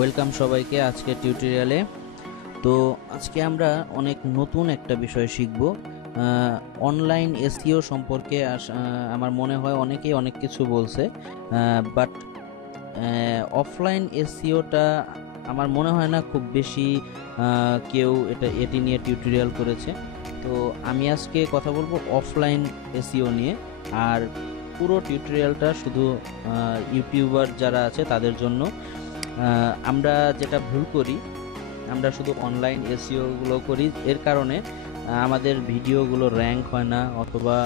Welcome সবাইকে আজকের টিউটোরিয়ালে। তো আজকে আমরা অনেক নতুন একটা বিষয় শিখব। অনলাইন এসইও সম্পর্কে আমার মনে হয় অনেকেই অনেক কিছু বলছে, বাট অফলাইন এসইওটা আমার মনে হয় না খুব বেশি কেউ এটি নিয়ে টিউটোরিয়াল করেছে। তো আমি আজকে কথা বলবো অফলাইন এসইও নিয়ে, আর পুরো টিউটোরিয়ালটা শুধু ইউটিউবার যারা আছে তাদের জন্য। আমরা যেটা ভুল করি, আমরা শুধু অনলাইন এসইওগুলো করি, এর কারণে আমাদের ভিডিওগুলো র্যাঙ্ক হয় না অথবা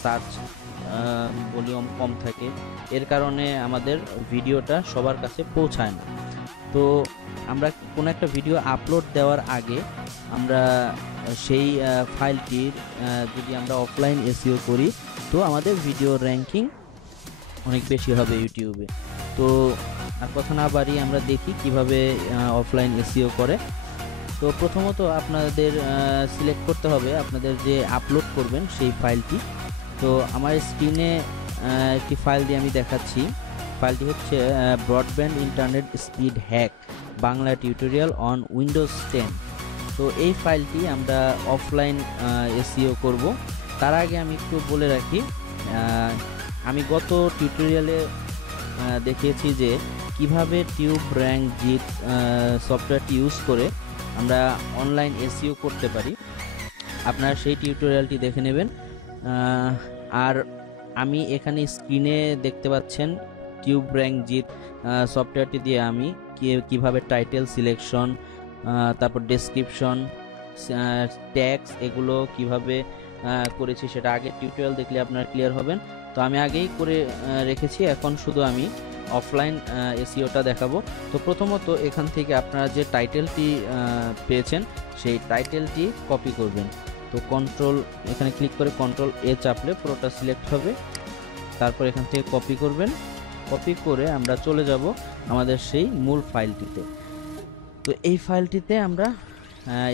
সার্চ ভলিউম কম থাকে, এর কারণে আমাদের ভিডিওটা সবার কাছে পৌঁছায় না। তো আমরা কোনো একটা ভিডিও আপলোড দেওয়ার আগে আমরা সেই ফাইলটির যদি আমরা অফলাইন এসইও করি, তো আমাদের ভিডিও র্যাঙ্কিং অনেক বেশি হবে ইউটিউবে। তো আর কথা না বাড়িয়ে আমরা দেখি কিভাবে অফলাইন এসইও করে। তো প্রথমত আপনাদের সিলেক্ট করতে হবে আপনাদের যে আপলোড করবেন সেই ফাইলটি। তো আমার স্ক্রিনে একটি ফাইল দিয়ে আমি দেখাচ্ছি। ফাইলটি হচ্ছে broadband internet speed hack Bangla tutorial on Windows 10। তো এই ফাইলটি আমরা অফলাইন এসইও করব। তার আগে আমি একটু বলে রাখি, আমি গত টিউটোরিয়ালে দেখিয়েছি যে কিভাবে টিউব র্যাঙ্ক জিত সফটওয়্যারটি ইউজ করে আমরা অনলাইন এসইও করতে পারি। আপনারা সেই টিউটোরিয়ালটি দেখে নেবেন। আর আমি এখানে স্ক্রিনে দেখতে পাচ্ছেন টিউব র্যাঙ্ক জিত সফটওয়্যারটি দিয়ে আমি কিভাবে টাইটেল সিলেকশন, তারপর ডেসক্রিপশন, ট্যাগস এগুলো কিভাবে করেছি সেটা আগের টিউটোরিয়াল দেখলে আপনারা ক্লিয়ার হবেন। তো আমি আগেই করে রেখেছি, এখন শুধু আমি অফলাইন এসইওটা দেখাবো। তো প্রথমত এখান থেকে আপনারা যে টাইটেলটি পেয়েছেন সেই টাইটেলটি কপি করবেন। তো এখানে ক্লিক করে কন্ট্রোল এ চাপলে পুরোটা সিলেক্ট হবে। তারপর এখান থেকে কপি করবেন। কপি করে আমরা চলে যাব আমাদের সেই মূল ফাইলটিতে। তো এই ফাইলটিতে আমরা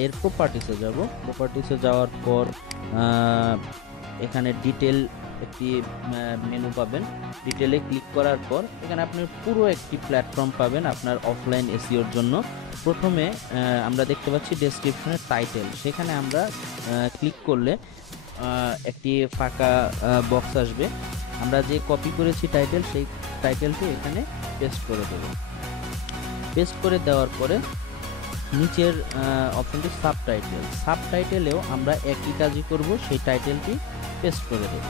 এর প্রপার্টিসে যাব। প্রপার্টিসে যাওয়ার পর এখানে ডিটেল একটি মেনু পাবেন। ডিটেলে ক্লিক করার পর এখানে আপনি পুরো একটি প্ল্যাটফর্ম পাবেন আপনার অফলাইন এসইওর জন্য। প্রথমে আমরা দেখতে পাচ্ছি ডেসক্রিপশনের টাইটেল, সেখানে আমরা ক্লিক করলে একটি ফাঁকা বক্স আসবে। আমরা যে কপি করেছি টাইটেল, সেই টাইটেলটি এখানে পেস্ট করে দেব। পেস্ট করে দেওয়ার পরে নিচের অপশনটি সাবটাইটেলেও আমরা একই কাজই করব, সেই টাইটেলটি পেস্ট করে দেব।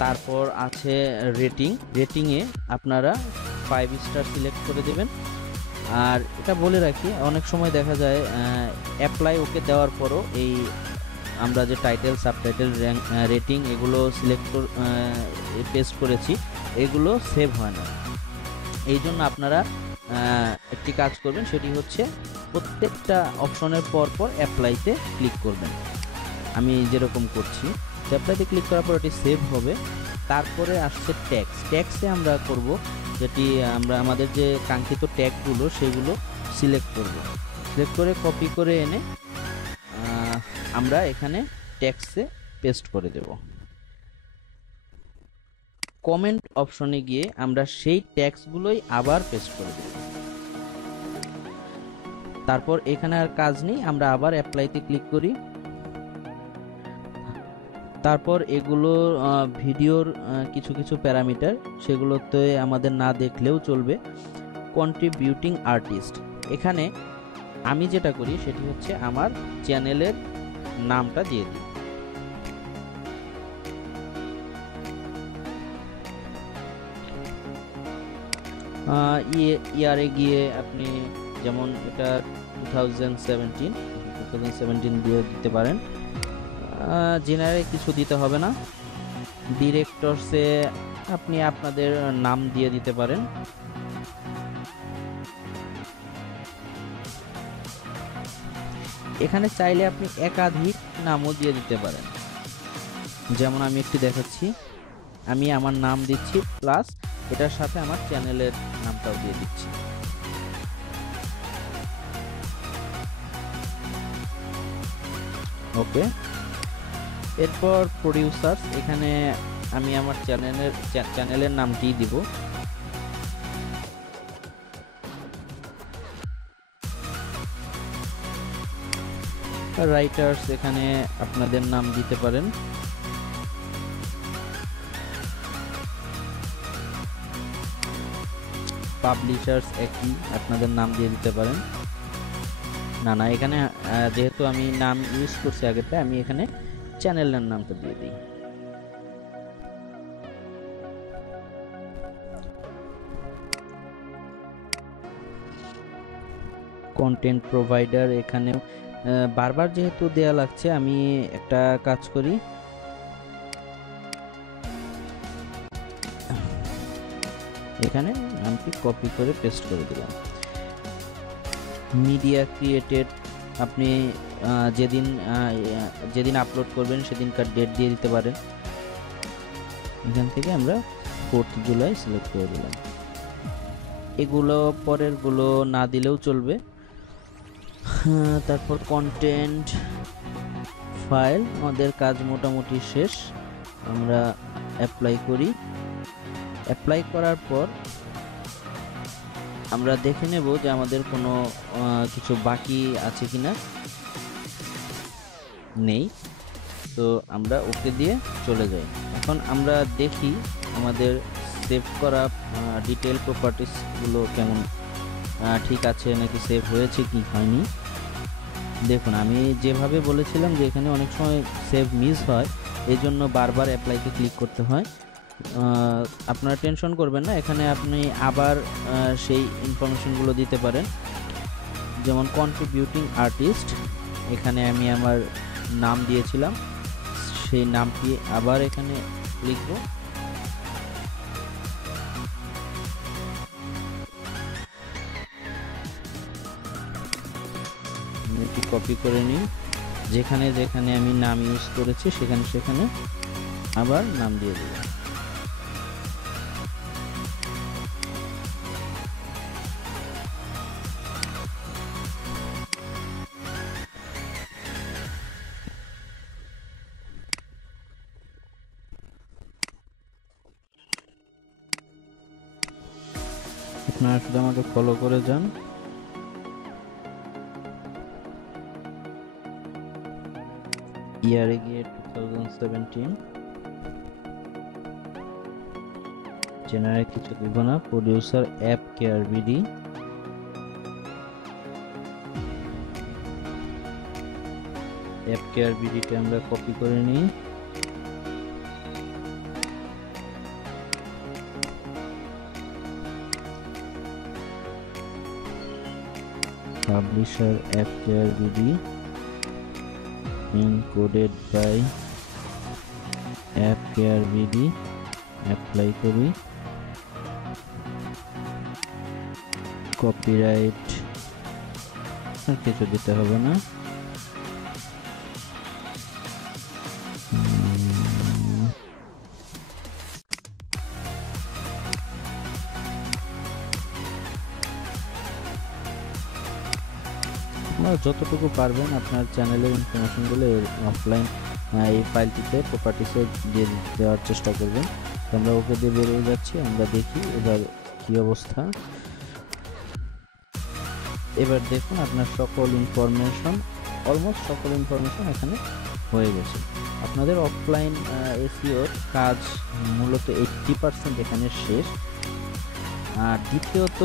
তারপর আছে রেটিংয়ে আপনারা 5 স্টার সিলেক্ট করে দেবেন। আর এটা বলে রাখি, অনেক সময় দেখা যায় অ্যাপ্লাই ওকে দেওয়ার পরও এই আমরা যে টাইটেল, সাবটাইটেল, রেটিং এগুলো পেস্ট করেছি, এগুলো সেভ হয় না। এই জন্য আপনারা একটি কাজ করবেন, সেটি হচ্ছে প্রত্যেকটা অপশনের পর অ্যাপ্লাইতে ক্লিক করবেন। আমি যেরকম করছি, অ্যাপ্লাইতে ক্লিক করার পর এটি সেভ হবে। তারপরে আসছে ট্যাক্সে আমরা করব, যেটি আমরা আমাদের যে কাঙ্ক্ষিত ট্যাগগুলো সেগুলো সিলেক্ট করে কপি করে এনে আমরা এখানে ট্যাক্সে পেস্ট করে দেব। কমেন্ট অপশনে গিয়ে আমরা সেই ট্যাক্সগুলোই আবার পেস্ট করে দেব। তারপর এখানে আর কাজ নেই, আমরা আবার অ্যাপ্লাইতে ক্লিক করি। তারপর এগুলো ভিডিওর কিছু প্যারামিটার, সেগুলোতে আমাদের না দেখলেও চলবে। কন্ট্রিবিউটিং আর্টিস্ট, এখানে আমি যেটা করি সেটি হচ্ছে আমার চ্যানেলের নামটা দিয়ে দিই। ইয়ারে গিয়ে আপনি যেমন এটা 2017 দিয়ে দিতে পারেন। জেনারে কিছু দিতে হবে না। ডিরেক্টরসে আপনি আপনাদের নাম দিয়ে দিতে পারেন। এখানে চাইলে আপনি একাধিক নামও দিয়ে দিতে পারেন। যেমন আমি একটি দেখাচ্ছি, আমি আমার নাম দিচ্ছি প্লাস এটার সাথে আমার চ্যানেলের নামটাও দিয়ে দিচ্ছি। ওকে, এরপর প্রোডিউসার্স, এখানে আমি আমার চ্যানেলের নামটি দিব। রাইটার্স এখানে আপনাদের নাম দিতে পারেন। পাবলিশার্স একই, আপনাদের নাম দিয়ে দিতে পারেন। না এখানে যেহেতু আমি নাম ইউজ করছি আগেরটা, আমি এখানে চ্যানেলের নামটা দিয়ে দিই। কন্টেন্ট প্রোভাইডার এখানে বারবার যেহেতু দেয়া লাগছে, আমি একটা কাজ করি, এখানে নামটি কপি করে পেস্ট করে দিলাম। মিডিয়া ক্রিয়েটেড, আপনি যেদিন আপলোড করবেন সেদিনকার ডেট দিয়ে দিতে পারেন। এখান থেকে আমরা 4 জুলাই সিলেক্ট করে দিলাম। এগুলো পরের গুলো না দিলেও চলবে। তারপর কন্টেন্ট ফাইল, আমাদের কাজ মোটামুটি শেষ। আমরা অ্যাপ্লাই করি। অ্যাপ্লাই করার পর আমরা দেখে নেব যে আমাদের কোনো কিছু বাকি আছে কিনা। নেই, তো আমরা ওকে দিয়ে চলে যাই। এখন আমরা দেখি আমাদের সেভ করা ডিটেল প্রপার্টিসগুলো কেমন ঠিক আছে নাকি সেভ হয়েছে কি হয়নি। দেখুন, আমি যেভাবে বলেছিলাম যে এখানে অনেক সময় সেভ মিস হয়, এই জন্য বারবার অ্যাপ্লাইতে ক্লিক করতে হয়। আপনারা টেনশন করবেন না, এখানে আপনি আবার সেই ইনফরমেশনগুলো দিতে পারেন। যেমন কন্ট্রিবিউটিং আর্টিস্ট, এখানে আমি আমার নাম দিয়েছিলাম, সেই নামটি আবার এখানে লিখব। এটি কপি করে নিই, যেখানে যেখানে আমি নাম ইউজ করেছি সেখানে আবার নাম দিয়ে দেব। আপনারা শুধু আমাকে ফলো করে যান। ইয়ারে গিয়ে 2017, জেনারেল কিছু দিব না। Producer app care BD, app care বিডিটা আমরা কপি করে নিই। Publisher app care BD encoded by app care bd, apply করি। কপিরাইট আর কিছু দিতে হবে না। আপনারা যতটুকু পারবেন আপনার চ্যানেলের ইনফরমেশনগুলো অফলাইন এই ফাইলটিতে প্রপার্টিসে দিয়ে দেওয়ার চেষ্টা করবেন। আমরা ওকে দিয়ে বেরিয়ে যাচ্ছি। আমরা দেখি এবার কি অবস্থা। এবার দেখুন আপনার সকল ইনফরমেশন, অলমোস্ট সকল ইনফরমেশন এখানে হয়ে গেছে। আপনাদের অফলাইন এসইওর কাজ মূলত 80% এখানে শেষ। আর দ্বিতীয়ত,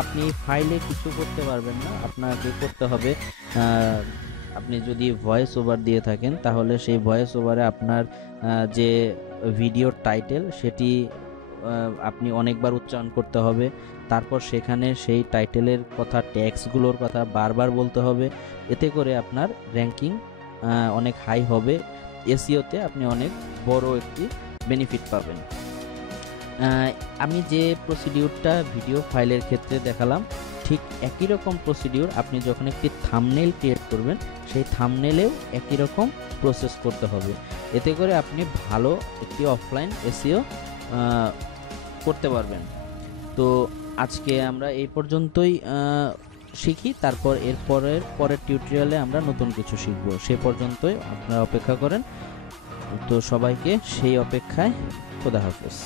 আপনি ফাইলে কিছু করতে পারবেন না, আপনাকে করতে হবে, আপনি যদি ভয়েস ওভার দিয়ে থাকেন তাহলে সেই ভয়েস ওভারে আপনার যে ভিডিওর টাইটেল সেটি আপনি অনেকবার উচ্চারণ করতে হবে। তারপর সেখানে সেই টাইটেলের কথা, ট্যাক্সগুলোর কথা বারবার বলতে হবে। এতে করে আপনার র্যাঙ্কিং অনেক হাই হবে, এসইওতে আপনি অনেক বড় একটি বেনিফিট পাবেন। আমি যে প্রসিডিউরটা ভিডিও ফাইলের ক্ষেত্রে দেখালাম, ঠিক একই রকম প্রসিডিউর আপনি যখন একটি থাম্বনেল ক্রিয়েট করবেন সেই থাম্বনেলেও একই রকম প্রসেস করতে হবে। এতে করে আপনি ভালো একটি অফলাইন এসইও করতে পারবেন। তো আজকে আমরা এই পর্যন্তই শিখি, তারপর পরের টিউটোরিয়ালে আমরা নতুন কিছু শিখব। সে পর্যন্তই আপনারা অপেক্ষা করেন। তো সবাইকে সেই অপেক্ষায় খোদা হাফেজ।